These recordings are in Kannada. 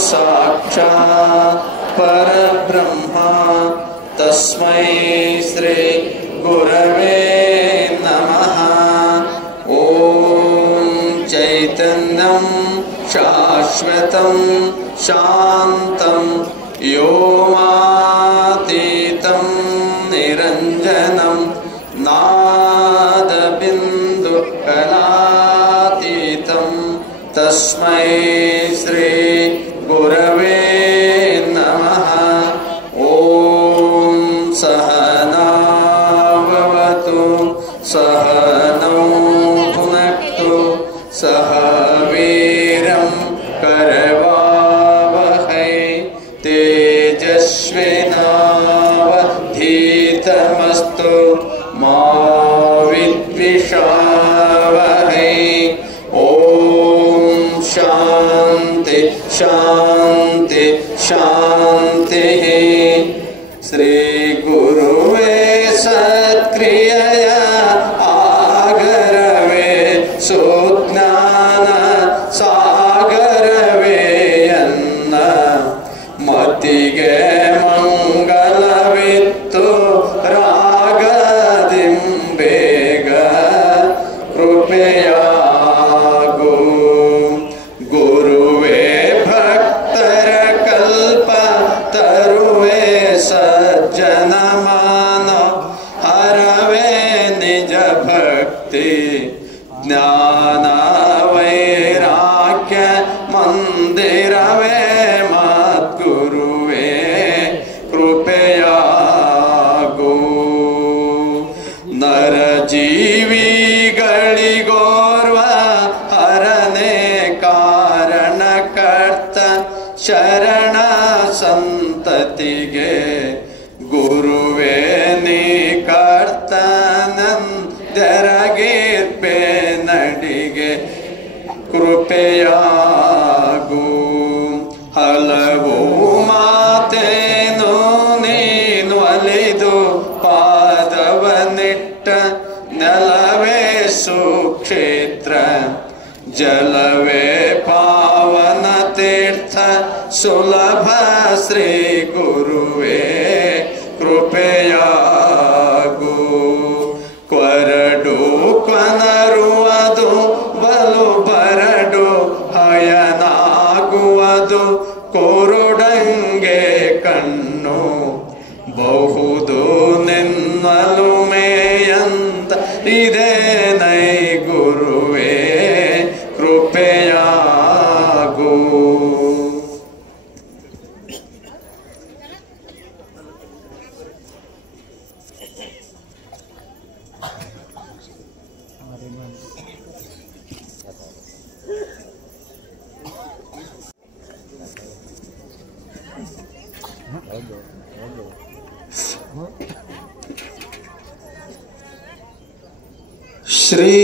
साक्षात् परब्रह्म तस्मै श्री गुरवे नमः। ॐ चैतन्यं शाश्वतं शान्तं व्योमातीतं निरञ्जनं नादबिन्दुकलातीतं तस्मै श्री गुरवे नमः। ॐ सहनाववतु सहनौ भुनक्तु सह वीरं करवावहै तेजस्विनावधीतमस्तु मा विद्विषावहै। ॐ शान्ति शान्ति शान्तिः। श्री गुरुवे सत्क्रियया आगरवे सुज्ञान सागरवे यन्न मतिगे मंगलवित्तु रागदिंबेग कृपयागु। गुरुवे भक्तर कल्प तरुवे सज्जन मानो हरवे निज भक्ति ज्ञान वैराग्य मंदिरवे मद्गुरुवे कृपयागु। नर जीविಗಳಿಗೋರ್ವ ಹರನೇ ಕಾರಣ ಕರ್ತ ಶರಣ ಸಂತತಿಗೆ ಗುರುವೇ ನೀ ಕರ್ತನಂದರಗಿರ್ಪೆ ನಡಿಗೆ ಕೃಪೆಯಾಗು। ಹಲವು ಮಾತೇನು ನೀನು ಅಲಿದು ಪಾದವನಿಟ್ಟ ನೆಲವೇ ಸುಕ್ಷೇತ್ರ ಜಲವೇ ಪಾವನ ತೀರ್ಥ ಸುಲಭ ಶ್ರೀ ಗುರುವೇ ಕೃಪೆಯಾಗು। ಕೊರಡು ಕೊನರುವುದು ಬಲು ಬರಡು ಹಯನಾಗುವುದು ಕುರುಡಂಗೆ ಕಣ್ಣು ಬಹುದು ನಿನ್ನಲು ಮೇಯಂತ ಇದೇ ನೈ ಗುರುವೇ ಕೃಪೆಯಾಗು। ಶ್ರೀ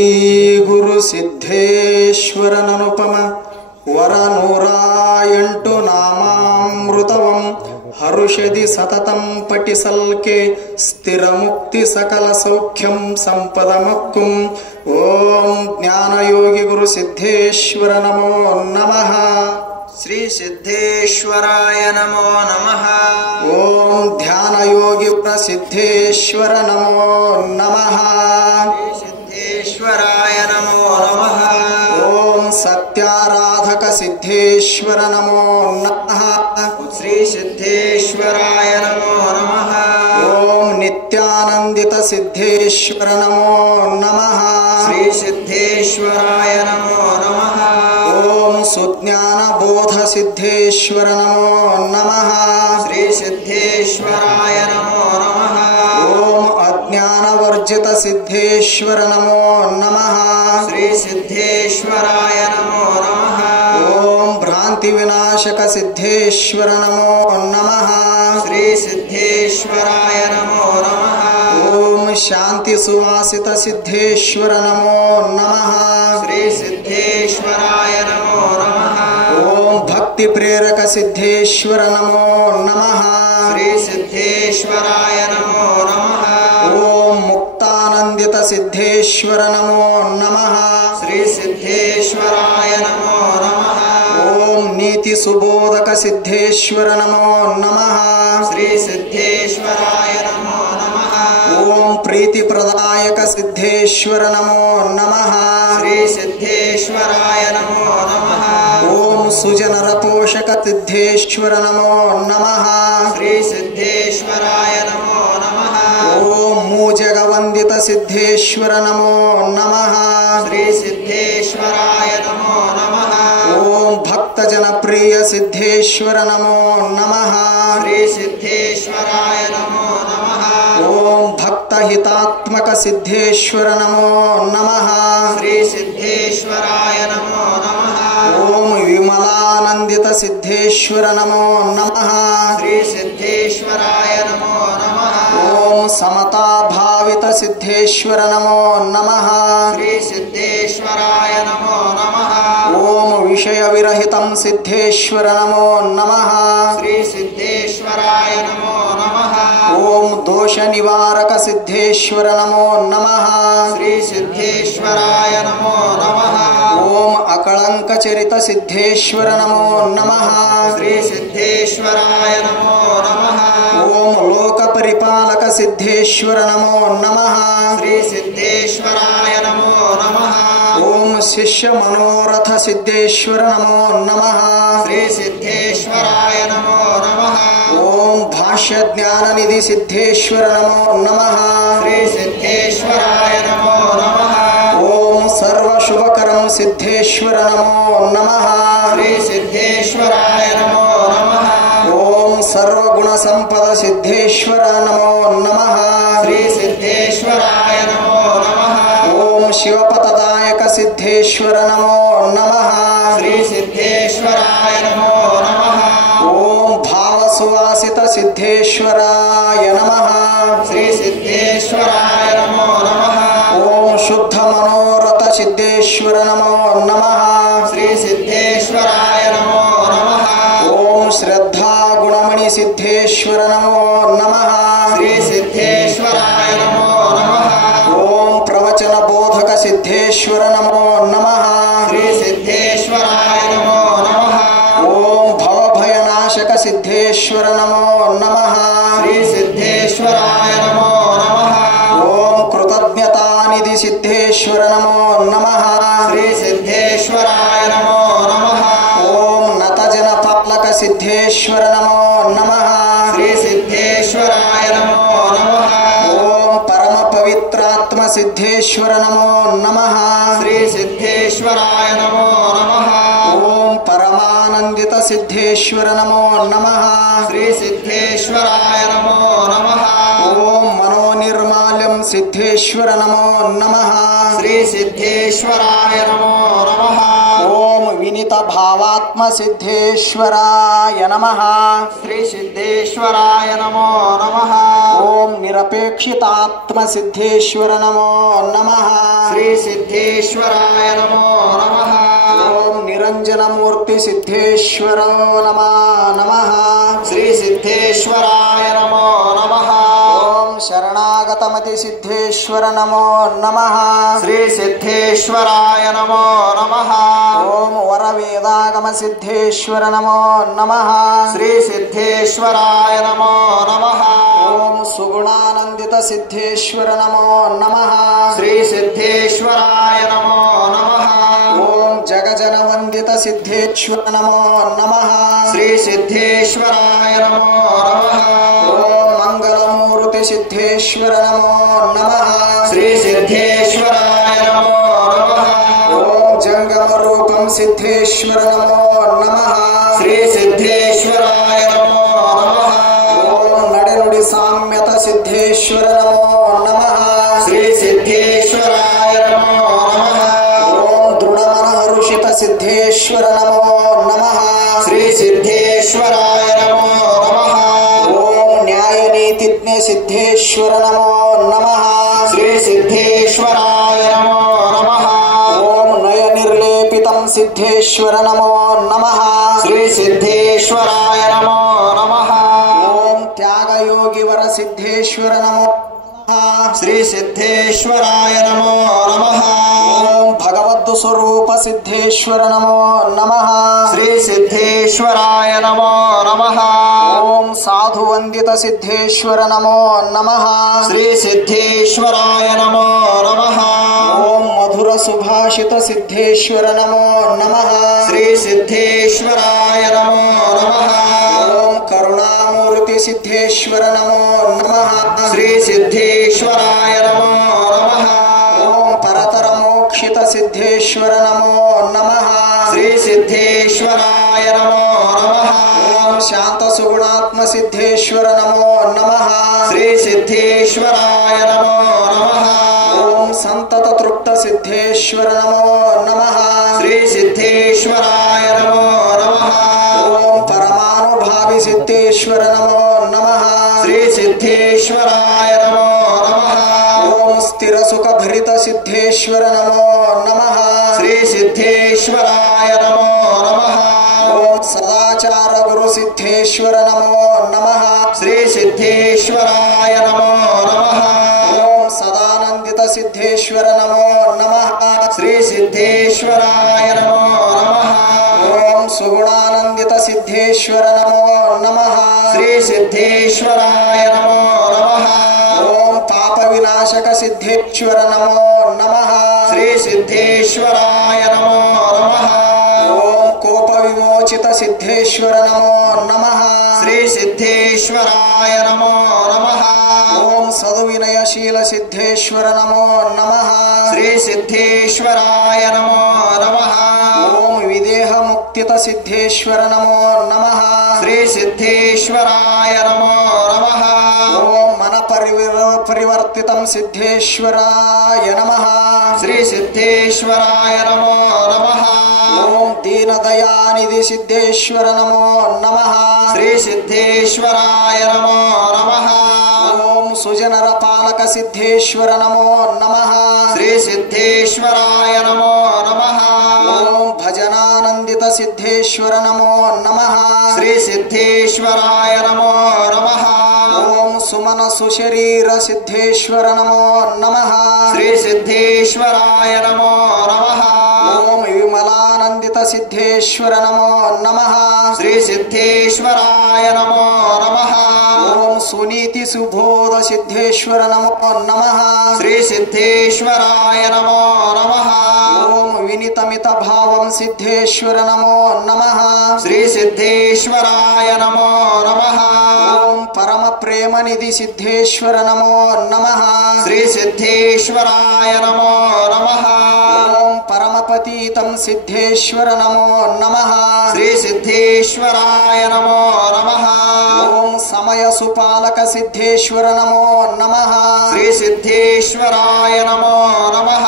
ಗುರು ಸಿದ್ಧೇಶ್ವರನನುಪಮ ವರ 108 ನಾಮಾಮೃತವಂ ಹರುಷದಿ ಸತತಂ ಪಠಿಸಲ್ಕೆ ಸ್ಥಿರ ಮುಕ್ತಿ ಸಕಲ ಸೌಖ್ಯಂ ಸಂಪದಮಕ್ಕುಂ। ಓಂ ಜ್ಞಾನಯೋಗಿ ಗುರು ಸಿದ್ಧೇಶ್ವರ ನಮೋ ನಮಃ। ಶ್ರೀ ಸಿದ್ಧೇಶ್ವರಾಯ ನಮೋ ನಮಃ। ಓಂ ಧ್ಯಾನಯೋಗಿ ಪ್ರಸಿದ್ಧೇಶ್ವರ ನಮೋ ನಮಃ। ಸಿದ್ಧೇಶ್ವರಾಯ ನಮೋ ನಮಃ। ಓಂ ಸತ್ಯಾರಾಧಕ ಸಿದ್ಧೇಶ್ವರ ನಮೋ ನಮಃ। ಶ್ರೀ ಸಿದ್ಧೇಶ್ವರಾಯ ನಮೋ ನಮಃ। ಓಂ ನಿತ್ಯಾನಂದಿತ ಸಿದ್ಧೇಶ್ವರ ನಮೋ ನಮಃ। ಶ್ರೀ ಸಿದ್ಧೇಶ್ವರಾಯ ನಮೋ ನಮಃ। ಓಂ ಸುಜ್ಞಾನ ಬೋಧ ಸಿದ್ಧೇಶ್ವರ ನಮೋ ನಮಃ। ಶ್ರೀ ಸಿದ್ಧೇಶ್ವರಾಯ ನಮೋ ನಮಃ। ಓಂ ಅಜ್ಞಾನ ವರ್ಜಿತ ಸಿದ್ಧೇಶ್ವರ ನಮೋ ನಮಃ। ಶ್ರೀ ಸಿದ್ಧೇಶ್ವರಾಯ ನಮೋ ನಮಃ। ಓಂ ಭ್ರಾಂತಿ ವಿನಾಶಕ ಸಿದ್ಧೇಶ್ವರ ನಮೋ ನಮಃ। ಶ್ರೀ ಸಿದ್ಧೇಶ್ವರಾಯ ನಮೋ ನಮಃ। ಓಂ ಶಾಂತಿ ಸುವಾಸಿತ ಸಿದ್ಧೇಶ್ವರ ನಮೋ ನಮಃ। ಶ್ರೀ ಸಿದ್ಧೇಶ್ವರಾಯ ನಮೋ ನಮಃ। ಓಂ ಭಕ್ತಿ ಪ್ರೇರಕ ಸಿದ್ಧೇಶ್ವರ ನಮೋ ನಮಃ। ಶ್ರೀ ಸಿದ್ಧೇಶ್ವರಾಯ ನಮೋ ನಮಃ। ಓಂ ಮುಕ್ತಾನಂದಿತ ಸಿದ್ಧೇಶ್ವರ ನಮೋ ನಮಃ. ಶ್ರೀ ಸಿದ್ಧೇಶ್ವರಾಯ ನಮೋ ನಮಃ. ಓಂ ನೀತಿ सुबोधक सिद्धेश्वर नमो नमः श्री सिद्धेश्वराय नमो नमः ओम प्रीति प्रदायक सिद्धेश्वर नमो नमः श्री सिद्धेश्वराय नमो नमः ओम सुजनर पोषक सिद्धेश्वर नमो नमः श्री सिद्धेश्वराय नमो नमः ओम मूजग वंदित सिद्धेश्वर नमो नमः श्री सिद्धेश्वराय नमो नमः ओम भक्त जन प्रिय सिद्धेश्वर नमो नमः श्री सिद्धेश्वराय नमो नमः ओम भक्त हितात्मक सिद्धेश्वर नमो नमः श्री सिद्धेश्वराय नमो नमः ओम विमलानंदित सिद्धेश्वर नमो नमः श्री सिद्धेश्वराय नमो नमः ओम समता भावित सिद्धेश्वर नमो नमः श्री सिद्धेश्वराय नमो नमः ओम विषय विरहितं सिद्धेश्वर नमो नमः श्री सिद्धेश्वराय नमो नमः ओम दोष निवारक सिद्धेश्वर नमो नमः श्री सिद्धेश्वराय नमो नमः ओम अकलंक चरित सिद्धेश्वर नमो नमः श्री सिद्धेश्वराय नमो नमः ओम लोक परिपालक सिद्धेश्वर नमो नमः श्री सिद्धेश्वराय नमो नमः ओम शिष्य मनोरथ सिद्धेश्वर नमो नमः श्री सिद्धेश्वराय नमो नमः ओम भाष्य ज्ञान निधि सिद्धेश्वर नमो नमः श्री सिद्धेश्वराय नमो नमः ओम सर्व शुभकरम सिद्धेश्वर नमो नमः श्री सिद्धेश्वराय नमो नमः ओम सर्व गुण संपद सिद्धेश्वर नमो नमः श्री सिद्धेश्वराय नमो नमः ओम शिवपतदायक सिद्धेश्वर नमो नमः श्री सिद्धेश्वराय नमो नमः ओम भाव सुवासित सिद्धेश्वराय नमः श्री सिद्धेश्वराय नमो नमः ओम शुद्ध मनोरथ सिद्धेश्वर नमो नमः श्री सिद्धेश्वराय नमो नमः ओम श्रद्धा गुणमणि सिद्धेश्वर नमो नमः श्री सिद्धेश्वराय नमो नमः ओम प्रवचन बोधक सिद्धेश्वर नमो नमः श्री सिद्धेश्वराय नमो नमः ओम भवभयनाशक सिद्धेश्वर नमो नमः श्री सिद्धेश्वराय नमो नमः ओम कृतज्ञता निधि सिद्धेश्वर नमो नमः श्री सिद्धेश्वराय नमो नमः ओम नतजन पालक सिद्धेश्वर नमो नमः श्री सिद्धेश्वराय नमो नमः ओम परम पवित्रात्म सिद्धेश्वर नमो नमः श्री सिद्धेश्वराय नमो नमः ओम परमानंदित सिद्धेश्वर नमो नमः श्री सिद्धेश्वराय नमो नमः ओम मनोनिर्माल्यम सिद्धेश्वर नमो नमः श्री सिद्धेश्वराय नमो नमः ओम विनीत भावात्म सिद्धेश्वराय नमः श्री सिद्धेश्वराय नमो नमः ओम निरपेक्षितात्म सिद्धेश्वर नमो नमः श्री सिद्धेश्वराय नमो नमः ओम निरंजन मूर्ति सिद्धेश्वर नमः श्री सिद्धेश्वराय नमो नमः ओम शरणागतमति सिद्धेश्वर नमो नमः श्री सिद्धेश्वराय नमो नमः ओम वरवेदागम सिद्धेश्वर नमो नमः श्री सिद्धेश्वराय नमो नमः ओम सुगुणानंदित सिद्धेश्वर नमो नमः श्री सिद्धेश्वराय नमो नमः ओम जगजन वंदित सिद्धेश्वर नमो नमः श्री सिद्धेश्वराय नमो नमः ओम मंगलमूर्ति सिद्धेश्वर नमो नमः श्री सिद्धेश्वराय नमो नमः ओम जंगम रूपम सिद्धेश्वर नमो नमः श्री सिद्धेश्वराय नमो नमः ओम नडनुडी साम्यत सिद्धेश्वर नमो नमः श्री सिद्धेश्वराय नमो नमः ओम दृढ़मन हरुषित सिद्धेश्वर नमो नमः श्री सिद्धेश्वराय नमो नमः ओम न्याय नीतिज्ञ सिद्धेश्वर नमो नमः श्री सिद्धेश्वराय नमो नमः ओम नय निर्लेपितं सिद्धेश्वर नमो नमः श्री सिद्धेश्वराय नमो नमः ओम त्याग योगिवर सिद्धेश्वर नमो नमः श्री सिद्धेश्वराय नमो नमः ओम भगवद సద్దు స్వరూప సిద్ధేశ్వర నమో నమః. శ్రీ సిద్ధేశ్వరాయ నమో నమః. ఓం సాధు వందిత సిద్ధేశ్వర నమో నమః. శ్రీ సిద్ధేశ్వరాయ నమో నమః. ఓం మధుర సుభాషిత సిద్ధేశ్వర నమో నమః. శ్రీ సిద్ధేశ్వరాయ నమో నమః. ఓం కరుణామూర్తి సిద్ధేశ్వర నమో నమః. శ్రీ సిద్ధేశ్వరాయ నమో నమః. ఓం పరతర మోక్షిత సిద్ధేశ్వర నమో నమః. శ్రీ సిద్ధేశ్వరాయ నమో నమః. ఓం శాంత సుగుణాత్మ సిద్ధేశ్వర నమో నమః. శ్రీ సిద్ధేశ్వరాయ నమో నమః. ఓం సంతత తృప్త సిద్ధేశ్వర నమో నమః. శ్రీ సిద్ధేశ్వరాయ నమో నమః. ఓం పరమానుభావి సిద్ధేశ్వర నమో నమః. శ్రీ సిద్ధేశ్వరాయ నమో నమః. ఓం స్థిర సుఖ భరిత సిద్ధేశ్వర నమో నమః. శ్రీ సిద్ధేశ్వరాయ నమో నమః. ఓం సదాచార గురు సిద్ధేశ్వర నమో నమః. శ్రీ సిద్ధేశ్వరాయ నమో నమః. ఓం సదానందిత సిద్ధేశ్వర నమో నమః. శ్రీ సిద్ధేశ్వరాయ నమో నమః. ఓం సుగుణానందిత సిద్ధేశ్వర నమో నమః. శ్రీ సిద్ధేశ్వరాయ నమో నమః. ఓం పాప వినాశక సిద్ధేశ్వర నమో నమః. శ్రీ సిద్ధేశ్వరాయ నమో నమః. ఓం కోప విమోచిత సిద్ధేశ్వర నమో నమః. శ్రీ సిద్ధేశ్వరాయ నమో నమః. ఓం సదు వినయశీల సిద్ధేశ్వర నమో నమః. శ్రీ సిద్ధేశ్వరాయ నమో నమః. ఓం విదేహ ముక్తిత సిద్ధేశ్వర నమో నమః. శ్రీ సిద్ధేశ్వరాయ నమో నమః. ఓం మన పరివర్తితం సిద్ధేశ్వరాయ నమః. శ్రీ సిద్ధేశ్వరాయ నమో నమః. ఓం దీనదయానిధి సిద్ధేశ్వర నమో నమః. శ్రీ సిద్ధేశ్వరాయ నమో నమః. ఓం సుజనర పాలక సిద్ధేశ్వర నమో నమః. శ్రీ సిద్ధేశ్వరాయ నమో నమః. ఓం భజనానందిత సిద్ధేశ్వర నమో నమః. శ్రీ సిద్ధేశ్వరాయ నమో నమః. ఓం సుమన సుశరీర సిద్ధేశ్వర నమో నమః. శ్రీ సిద్ధేశ్వరాయ నమో నమః. ఓం విమలానందిత సిద్ధేశ్వర నమో నమః. శ్రీ సిద్ధేశ్వరాయ నమో నమః. ఓం సునీతి సుబోధ సిద్ధేశ్వర నమో నమః. శ్రీ సిద్ధేశ్వరాయ నమో నమః. ఓం వినితమిత భావం సిద్ధేశ్వర నమో నమః. శ్రీ సిద్ధేశ్వరాయ నమో నమః. ఓం పరమ ప్రేమ నిధి సిద్ధేశ్వర నమో నమః. శ్రీ సిద్ధేశ్వరాయ నమో నమః. ఓం పరమపతీతం సిద్ధేశ్వర నమో నమః. శ్రీ సిద్ధేశ్వరాయ నమో నమః. ఓం సమయ సుపాలక సిద్ధేశ్వర నమో నమః. శ్రీ సిద్ధేశ్వరాయ నమో నమః.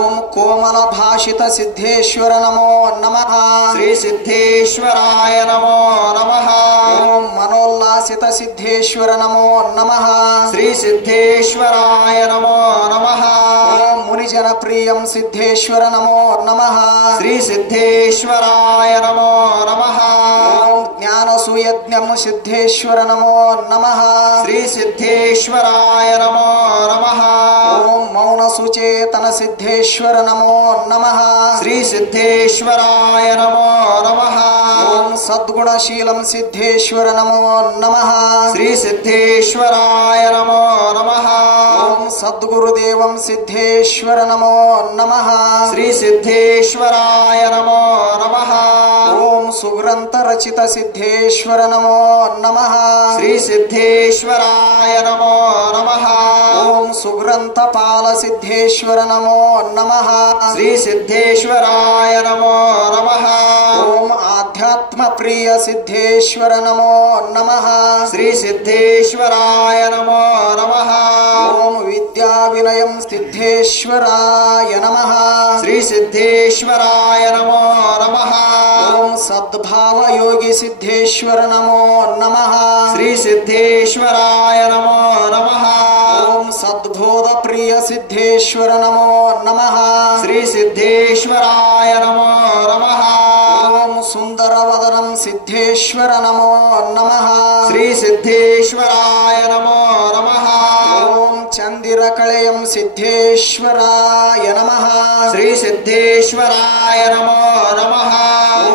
ఓం కోమల భాషిత సిద్ధేశ్వర నమో నమః. శ్రీ సిద్ధేశ్వరాయ నమో నమః. ఓం మనోల్లాసిత సిద్ధేశ్వర నమో నమః. శ్రీ సిద్ధేశ్వరాయ నమో నమః. ఓం మునిజన ప్రియం సిద్ధేశ్వర నమో నమః. శ్రీ సిద్ధేశ్వరాయ నమో నమః. ఓం జ్ఞాన సుయజ్ఞం సిద్ధేశ్వర నమో నమః. శ్రీ సిద్ధేశ్వరాయ నమో నమః. ఓం మౌన సుచేతన సిద్ధేశ్వర నమో నమః. శ్రీ సిద్ధేశ్వరాయ నమో నమః. ఓం సద్గుణశీలం సిద్ధేశ్వర నమో నమః. శ్రీ సిద్ధేశ్వరాయ నమో నమః. ఓం సద్గురుదేవం సిద్ధేశ్వర నమో నమః. శ్రీ సిద్ధేశ్వరాయ నమో నమః. ఓం సుగ్రంథ రచిత సిద్ధేశ్వర నమో నమః. శ్రీ సిద్ధేశ్వరాయ నమో నమః. ఓం సుగ్రంథ పాల సిద్ధేశ్వర నమో నమః. శ్రీ సిద్ధేశ్వరాయ నమో నమః. ఓం ఆధ్యాత్మ ప్రియ సిద్ధేశ్వర నమో నమః. శ్రీ సిద్ధేశ్వరాయ నమో నమః. ఓం విద్యా వినయం సిద్ధేశ్వరాయ నమః. శ్రీ సిద్ధేశ్వరాయ నమో నమః. ఓం సద్భావ యోగి సిద్ధేశ్వర నమో నమః. శ్రీ సిద్ధేశ్వరాయ నమో నమః. ఓం సద్బోధ ప్రియ సిద్ధేశ్వర నమో నమః. శ్రీ సిద్ధేశ్వరాయ నమో నమః. ఓం సుందర వదనం సిద్ధేశ్వర ಸಿದ್ಧೇಶ್ವರ ನಮೋ ನಮಃ. ಶ್ರೀ ಸಿದ್ಧೇಶ್ವರಾಯ ನಮೋ ನಮಃ. ಓಂ ಚಂದಿರಕಳೆಯಂ ಸಿದ್ಧೇಶ್ವರಾಯ ನಮಃ. ಶ್ರೀ ಸಿದ್ಧೇಶ್ವರಾಯ ನಮೋ ನಮಃ.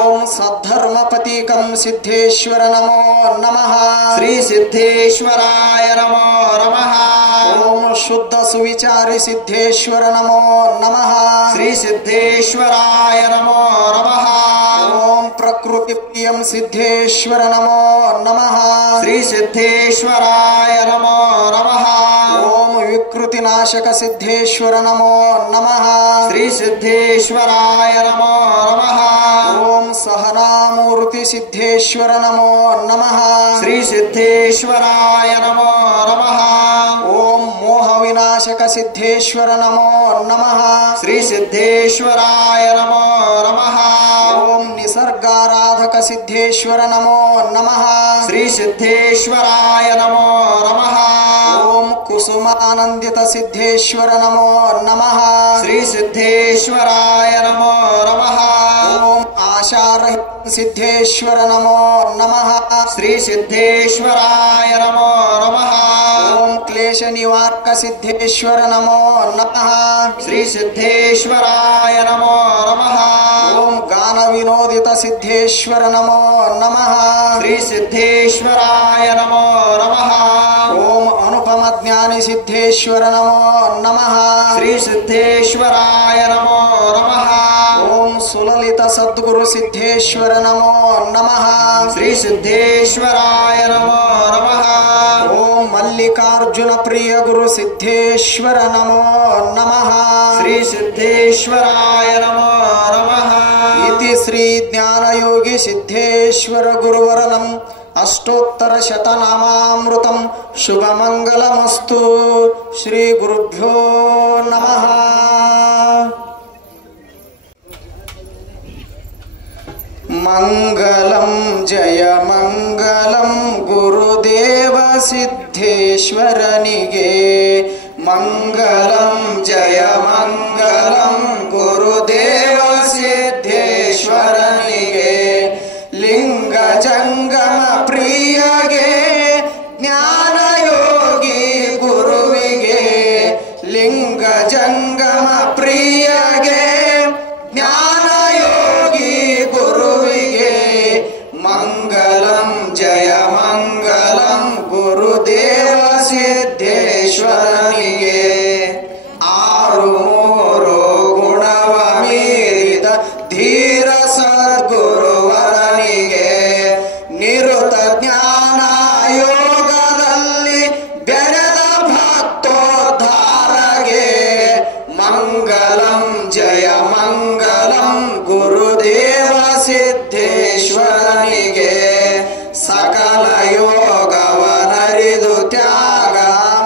ಓಂ ಸದ್ಧರ್ಮಪತೀಕಂ ಸಿದ್ಧೇಶ್ವರ ನಮೋ ನಮಃ. ಶ್ರೀ ಸಿದ್ಧೇಶ್ವರಾಯ ನಮೋ ನಮಃ. ಓಂ ಶುದ್ಧ ಸುವಿಚಾರಿ ಸಿದ್ಧೇಶ್ವರ ನಮೋ ನಮಃ. ಶ್ರೀ ಸಿದ್ಧೇಶ್ವರಾಯ ನಮೋ ನಮಃ. ಓಂ ಪ್ರಕೃತಿ ಪ್ರಿಯಂ ಸಿದ್ಧೇಶ್ವರ ನಮೋ ನಮಃ. ಶ್ರೀ ಸಿದ್ಧೇಶ್ವರಾಯ ನಮೋ ನಮಃ. ಓಂ ವಿಕೃತಿ ನಾಶಕ ಸಿದ್ಧೇಶ್ವರ ನಮೋ ನಮಃ. ಶ್ರೀ ಸಿದ್ಧೇಶ್ವರಾಯ ನಮೋ ನಮಃ. ಓಂ ಸಹನಾಮೂರ್ತಿ ಸಿದ್ಧೇಶ್ವರ ನಮೋ ನಮಃ. ಶ್ರೀ ಸಿದ್ಧೇಶ್ವರಾಯ ನಮೋ ನಮಃ. ಓಂ ಮೋಹ ವಿನಾಶಕ ಸಿದ್ಧೇಶ್ವರ ನಮೋ ನಮಃ. ಶ್ರೀ ಸಿದ್ಧೇಶ್ವರಾಯ ನಮೋ ನಮಃ. ಓಂ ನಿಸರ್ಗಾರಾಧಕ ಸಿದ್ಧೇಶ್ವರ ನಮೋ ನಮಃ. ಶ್ರೀ ಸಿದ್ಧೇಶ್ವರಾಯ ನಮೋ ನಮಃ. ಓಂ ಕುಸುಮಾನಂದಿತ ಸಿದ್ಧೇಶ್ವರ ನಮೋ ನಮಃ. ಶ್ರೀ ಸಿದ್ಧೇಶ್ವರಾಯ ನಮೋ ನಮಃ. ಓಂ ಆಶಾರಹಿತ ಸಿದ್ಧೇಶ್ವರ ನಮೋ ನಮಃ. ಶ್ರೀ ಸಿದ್ಧೇಶ್ವರಾಯ ನಮೋ ನಮಃ. ಓಂ ಕ್ಲೇಶ ನಿವಾರಕ ಸಿದ್ಧೇಶ್ವರ ನಮೋ ನಮಃ. ಶ್ರೀ ಸಿದ್ಧೇಶ್ವರಾಯ ನಮೋ ನಮಃ. ಓಂ ಗಾನ ವಿನೋದಿತ ಸಿದ್ಧೇಶ್ವರ ನಮೋ ನಮಃ. ಶ್ರೀ ಸಿದ್ಧೇಶ್ವರಾಯ ನಮೋ ನಮಃ. ಓಂ ಅನುಪಮ ಜ್ಞಾನಿ ಸಿದ್ಧೇಶ್ವರ ನಮೋ ನಮಃ. ಶ್ರೀ ಸಿದ್ಧೇಶ್ವರಾಯ ನಮೋ ನಮಃ. ಓಂ ಸುಲಲಿತ ಸದ್ಗುರು ಸಿದ್ಧೇಶ್ವರ ನಮೋ ನಮಃ. ಶ್ರೀ ಸಿದ್ಧೇಶ್ವರಾಯ ನಮೋ ನಮಃ. ಓಂ ಮಲ್ಲಿಕಾರ್ಜುನ ಪ್ರಿಯ ಗುರು ಸಿದ್ಧೇಶ್ವರ ನಮೋ ನಮಃ. ಶ್ರೀ ಸಿದ್ಧೇಶ್ವರಾಯ ನಮೋ ನಮಃ. ಇತಿ ಶ್ರೀ ಜ್ಞಾನಯೋಗಿ ಸಿದ್ಧೇಶ್ವರ ಗುರುವರನಂ ಅಷ್ಟೋತ್ತರ ಶತನಾಮಾಮೃತಂ ಶುಭಮಂಗಲಮಸ್ತು. ಶ್ರೀ ಗುರುಭ್ಯೋ ನಮಃ. ಮಂಗಲಂ ಜಯ ಮಂಗಲಂ ಗುರುದೇವ ಸಿದ್ಧೇಶ್ವರನಿಗೆ. ಮಂಗಲಂ ಜಯ ಮಂಗಲಂ ಗುರುದೇವ ಸಿದ್ಧೇಶ್ವರನಿಗೆ. ಲಿಂಗ ಜಂಗಮ ಪ್ರಿಯಗೆ ಜ್ಞಾನಯೋಗಿ ಗುರುವಿಗೆ. ಲಿಂಗ ಜಂಗಮ ಪ್ರಿಯಗೆ ಜ್ಞಾನಯೋಗಿ ಗುರುವಿಗೆ. ಮಂಗಲಂ ಜಯ ಮಂಗಲಂ ಗುರುದೇವ ಸಿದ್ಧೇಶ್ವರನಿಗೆ. ಆರು ಮೂರು ಗುಣವ ಮೀರಿದ ಧೀರ ಸದ್ಗುರುವರನಿಗೆ. ನಿರುತ ಜ್ಞಾನ ಯೋಗದಲ್ಲಿ ಬೆರೆದ ಭಕ್ತೋದ್ಧಾರಗೆ. ಮಂಗಲಂ ಜಯ ಮಂಗಲಂ ಗುರುದೇವ ಸಿದ್ಧೇಶ್ವರನಿಗೆ. ಸಕಲ ಯೋಗವನರಿದು ತ್ಯಾಗ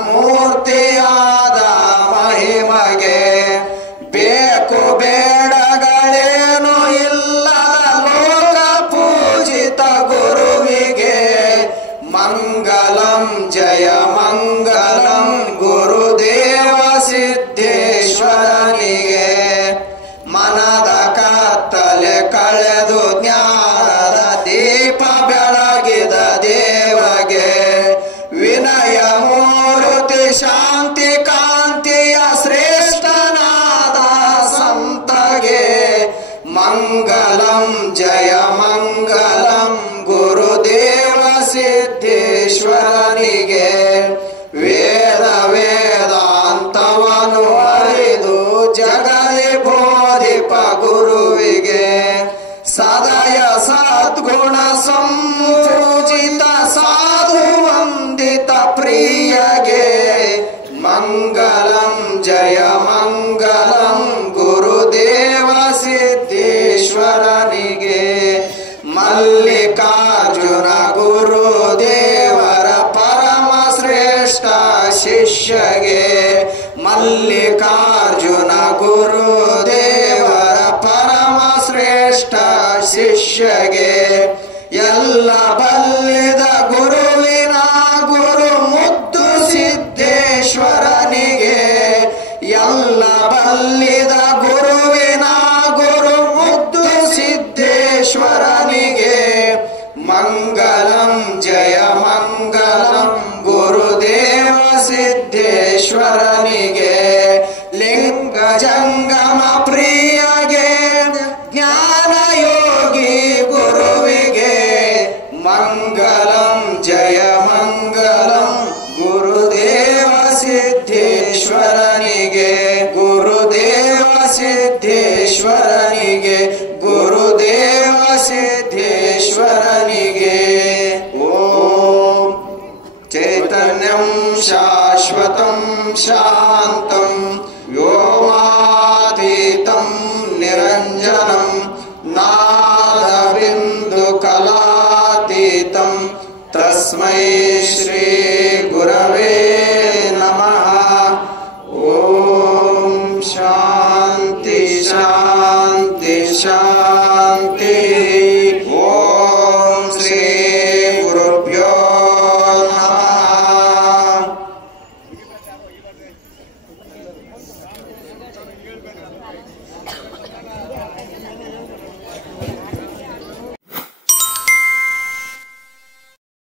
ಮೂರ್ತಿಯಾದ ಮಹಿಮಗೆ. ಬೇಕು ಬೇಡಗಳೇನು ಇಲ್ಲದ ಲೋಕ ಪೂಜಿತ ಗುರುವಿಗೆ. ಮಂಗಲಂ ಜಯ ಮಂಗಲಂ ಗುರುದೇವ ಸಿದ್ಧೇಶ್ವರನಿಗೆ. ಮನದ ಕತ್ತಲೆ ಕಳೆದು ಜ್ಞಾನದ ದೀಪ ಬೆಳಗಿದ ದೇವಗೆ. ವಿನಯ ಮೂರ್ತಿ ಶಾಂತಿ ಕಾಂತಿಯ ಶ್ರೇಷ್ಠನಾದ ಸಂತಗೆ. ಮಂಗಲಂ ಜಯ ಮಂಗಲಂ ಗುರುದೇವ ಸಿದ್ಧೇಶ್ವರನಿಗೆ. ವೇದ ವೇದಾಂತವನು ಅರಿದು ಜಗಲಿ ಬೋಧಿಪ ಗುರುವಿಗೆ. ಸದಯ ಸದ್ಗುಣ ಸಂಪೂಜಿತ ಸಾಧು ವಂದಿತ ಪ್ರಿಯಗೆ. ಮಂಗಲಂ ಜಯ ಮಂಗಲಂ ಗುರುದೇವ ಸಿದ್ಧೇಶ್ವರನಿಗೆ. ಮಲ್ಲಿಕಾರ್ಜುನ ಗುರುದೇವರ ಪರಮ ಶ್ರೇಷ್ಠ ಶಿಷ್ಯಗೆ. ಮಲ್ಲಿಕಾರ್ಜುನ ಗುರುದೇವರ ಪರಮ ಶ್ರೇಷ್ಠ ಶಿಷ್ಯಗೆ. ಎಲ್ಲ ಬಲ್ಲಿದ ಗುರುವಿನ ಗುರು ಮುದ್ದು ಸಿದ್ಧೇಶ್ವರನಿಗೆ. ಎಲ್ಲ ಬಲ್ಲಿದ ಗುರುವಿನ ಗುರು ಮುದ್ದು ಸಿದ್ಧೇಶ್ವರನಿಗೆ. ಮಂಗ ಮಂಗಲಂ ಜಯ ಮಂಗಲಂ ಗುರುದೇವ ಸಿದ್ದೇಶ್ವರನಿಗೆ ಲಿಂಗ ಜಂಗಮ ಪ್ರಿಯಗೆ ಜ್ಞಾನಯೋಗಿ ಗುರುವಿಗೆ ಮಂಗಲಂ ಜಯ ಮಂಗಲಂ ಗುರುದೇವ ಸಿದ್ದೇಶ್ವರನಿಗೆ ಗುರುದೇವ ಸಿದ್ದೇಶ್ವರನಿಗೆ ಗುರುದೇವ ಸಿದ್ದೇಶ್ವರನಿಗೆ ಓಂ ಚೈತನ್ಯಂ ಶಾಶ್ವತಂ ಶಾಂತಂ ವ್ಯೋಮಾತೀತಂ ನಿರಂಜನಂ ನಾದಬಿಂದು ಕಲಾತೀತಂ ತಸ್ಮೈ ಶ್ರೀ